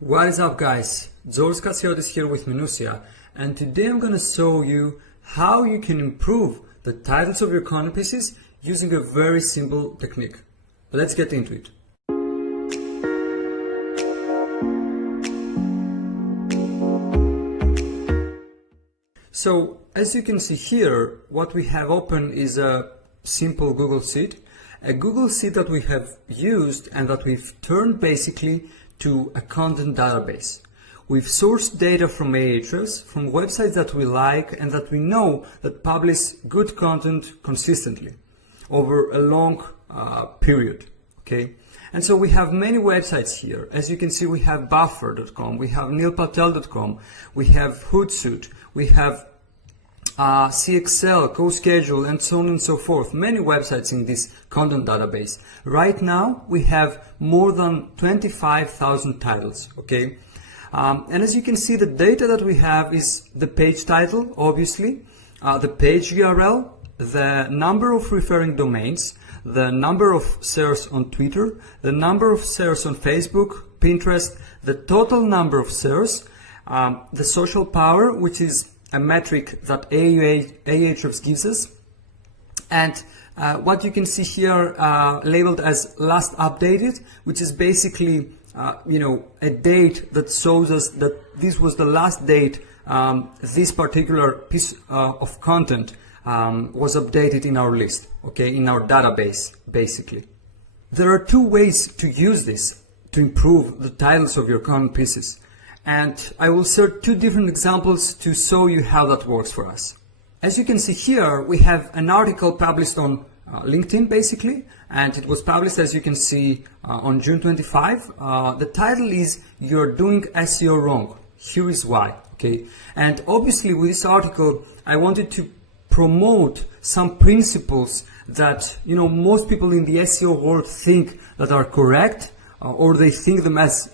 What is up, guys? George is here with Minusia, and today I'm going to show you how you can improve the titles of your content pieces using a very simple technique. Let's get into it. So, as you can see here, what we have open is a simple Google Sheet, a Google Sheet that we have used and that we've turned basically to a content database. We've sourced data from Ahrefs, from websites that we like and that we know that publish good content consistently over a long period. Okay, and so we have many websites here. As you can see, we have buffer.com, we have neilpatel.com, we have Hootsuite, we have CXL, CoSchedule, and so on and so forth. Many websites in this content database. Right now, we have more than 25,000 titles, okay? And as you can see, the data that we have is the page title, obviously, the page URL, the number of referring domains, the number of shares on Twitter, the number of shares on Facebook, Pinterest, the total number of shares, the social power, which is a metric that Ahrefs gives us, and what you can see here labeled as last updated, which is basically a date that shows us that this was the last date this particular piece of content was updated in our list, okay, in our database basically. There are two ways to use this to improve the titles of your content pieces. And I will share two different examples to show you how that works for us. As you can see here, we have an article published on LinkedIn basically, and it was published, as you can see, on June 25. The title is "You're Doing SEO Wrong. Here is Why." Okay, and obviously with this article, I wanted to promote some principles that most people in the SEO world think that are correct, or they think them as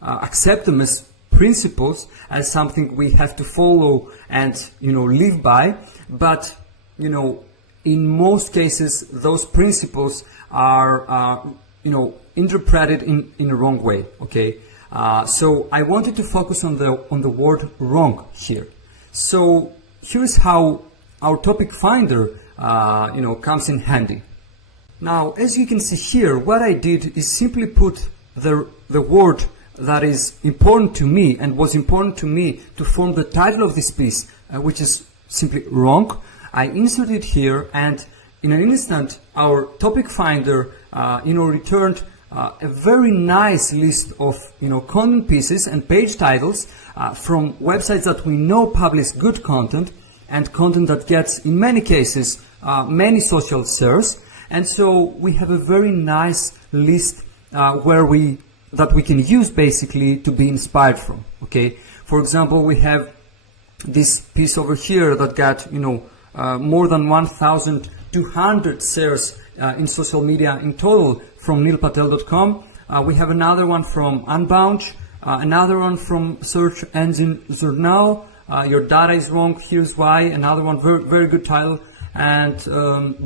accept them as principles, as something we have to follow and live by. But in most cases those principles are interpreted in a wrong way. Okay, so I wanted to focus on the word wrong here. So here's how our topic finder comes in handy. Now, as you can see here, what I did is simply put the word that is important to me and was important to me to form the title of this piece, which is simply wrong. I insert it here, and in an instant our topic finder returned a very nice list of content pieces and page titles from websites that we know publish good content and content that gets, in many cases, many social shares. And so we have a very nice list that we can use basically to be inspired from. Okay, for example, we have this piece over here that got more than 1,200 shares in social media in total from neilpatel.com. We have another one from Unbound, another one from Search Engine Journal. Your data is wrong. Here's why. Another one, very, very good title. And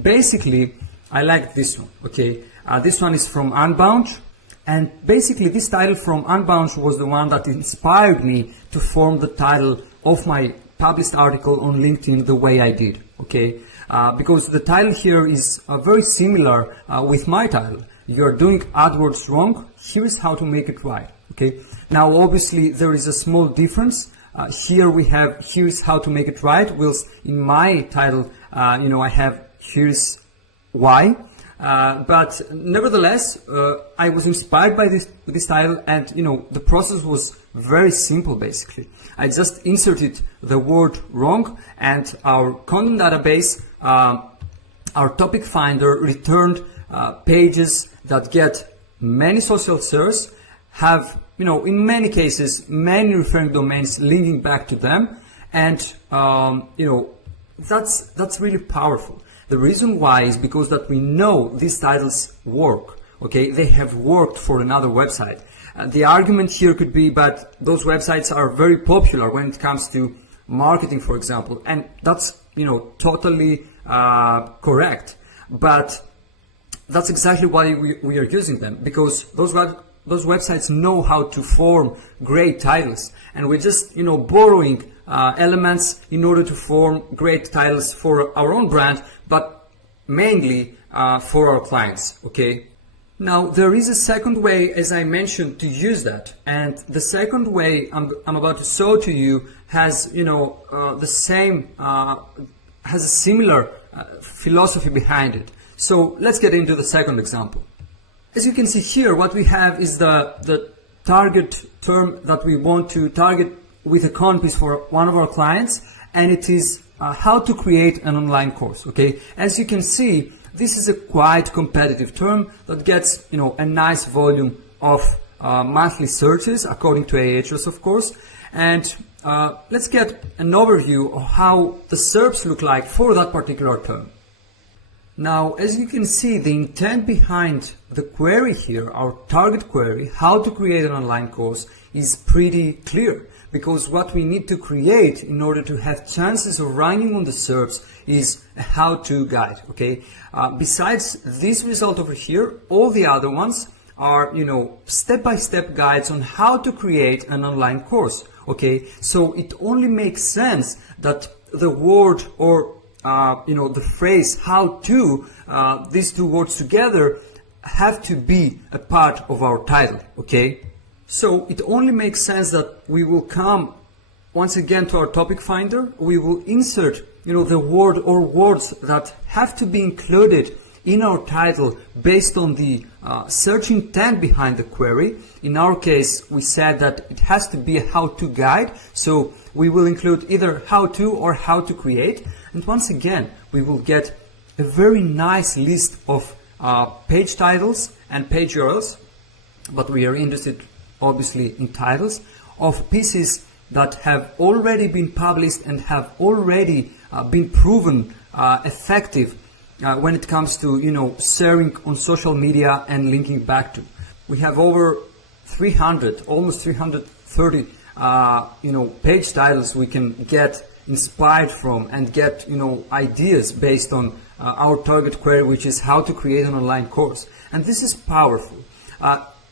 basically, I like this one. Okay, this one is from Unbound. And basically this title from Unbound was the one that inspired me to form the title of my published article on LinkedIn the way I did, okay? Because the title here is very similar with my title. You're doing AdWords wrong, here's how to make it right, okay? Now obviously there is a small difference. Here we have here's how to make it right, whilst in my title, I have here's why. But nevertheless, I was inspired by this title, and the process was very simple basically. I just inserted the word wrong, and our content database, our topic finder, returned pages that get many social shares, have in many cases many referring domains linking back to them, and that's really powerful. The reason why is because that we know these titles work, okay? They have worked for another website. The argument here could be, but those websites are very popular when it comes to marketing, for example, and that's, totally correct. But that's exactly why we are using them, because those those websites know how to form great titles, and we're just, borrowing elements in order to form great titles for our own brand, but mainly for our clients, okay? Now, there is a second way, as I mentioned, to use that. And the second way I'm about to show to you has, the same, has a similar philosophy behind it. So let's get into the second example. As you can see here, what we have is the target term that we want to target with a content piece for one of our clients, and it is how to create an online course, okay? As you can see, this is a quite competitive term that gets, a nice volume of monthly searches, according to Ahrefs, of course. And let's get an overview of how the SERPs look like for that particular term. Now, as you can see, the intent behind the query here, our target query, how to create an online course, is pretty clear. Because what we need to create in order to have chances of ranking on the SERPs is a how-to guide, okay? Besides this result over here, all the other ones are, step-by-step guides on how to create an online course, okay? So it only makes sense that the word or, the phrase how to, these two words together have to be a part of our title, okay? So it only makes sense that we will come once again to our topic finder. We will insert, the word or words that have to be included in our title based on the search intent behind the query. In our case, we said that it has to be a how-to guide. So we will include either how to or how to create. And once again, we will get a very nice list of page titles and page URLs, but we are interested obviously in titles of pieces that have already been published and have already been proven effective when it comes to sharing on social media and linking back to. We have over 300, almost 330 page titles we can get inspired from and get ideas based on our target query, which is how to create an online course. And this is powerful.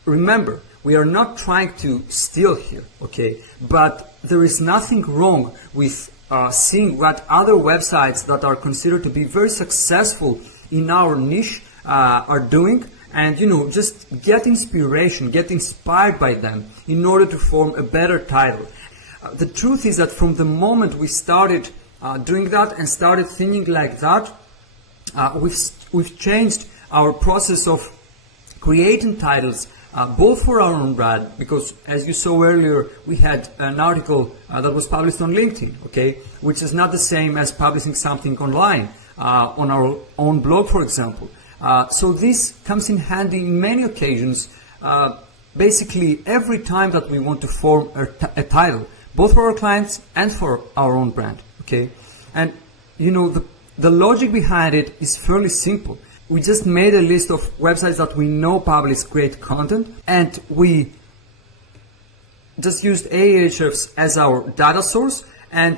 Remember, we are not trying to steal here, okay? But there is nothing wrong with seeing what other websites that are considered to be very successful in our niche are doing, and just get inspiration, get inspired by them in order to form a better title. The truth is that from the moment we started doing that and started thinking like that, we've changed our process of creating titles both for our own brand, because as you saw earlier, we had an article that was published on LinkedIn, okay, which is not the same as publishing something online on our own blog, for example. So this comes in handy in many occasions, basically every time that we want to form a title, both for our clients and for our own brand, okay. And the logic behind it is fairly simple. We just made a list of websites that we know publish great content, and we just used Ahrefs as our data source and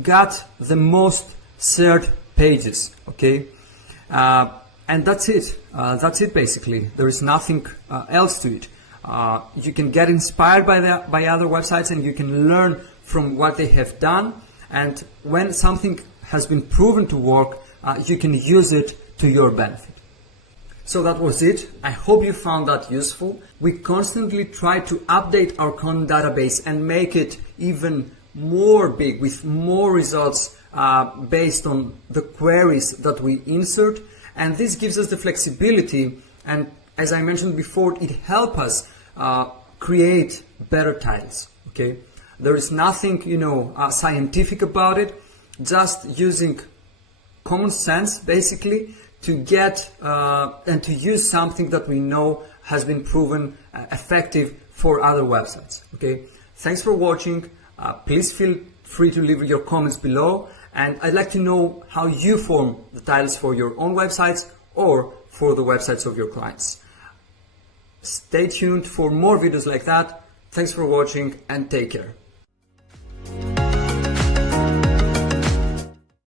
got the most shared pages, okay? And that's it. That's it basically. There is nothing else to it. You can get inspired by other websites, and you can learn from what they have done. And when something has been proven to work, you can use it to your benefit. So that was it. I hope you found that useful. We constantly try to update our content database and make it even more big with more results based on the queries that we insert. And this gives us the flexibility, and as I mentioned before, it helps us create better titles, okay? There is nothing, scientific about it, just using common sense, basically, to get and to use something that we know has been proven effective for other websites, okay? Thanks for watching. Please feel free to leave your comments below, and I'd like to know how you form the titles for your own websites or for the websites of your clients. Stay tuned for more videos like that. Thanks for watching, and take care.